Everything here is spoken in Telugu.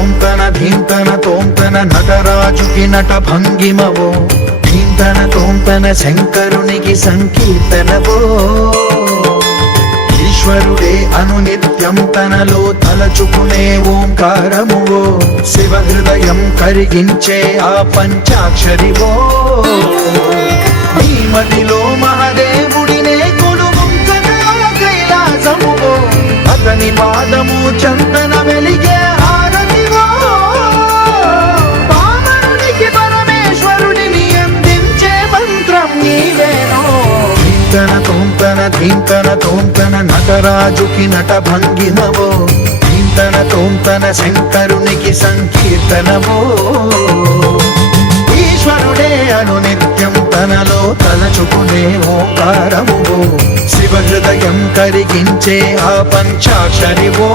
తోంతన ధీంతన తోంతన నటరాజుకి నట భంగిమవో, ధీంతన తోంతన శంకరునికి సంకీర్తనవో. ఈశ్వరుడే అనునిత్యం తనలో తలచుకునే ఓంకారమువో, శివ హృదయం కరిగించే ఆ పంచాక్షరివో. నీ మదిలో మహాదేవుడినే కొలువుంచగా కైలాసమువో, అతని పాదము చందన వెలిగే హారతివో. పామరునికి పరమేశ్వరుడిని అందించే మంత్రం నీవేనో. ధీంతన తోంతన ధీంతన తోంతన నటరాజుకి నట భంగిమవో, ధీంతన తోంతన శంకరునికి సంకీర్తనవో. ఈశ్వరుడే అనునిత్యం తనలో తలచుకునే ఓంకారమువో, శివ హృదయం కరిగించే ఆ పంచాక్షరివో.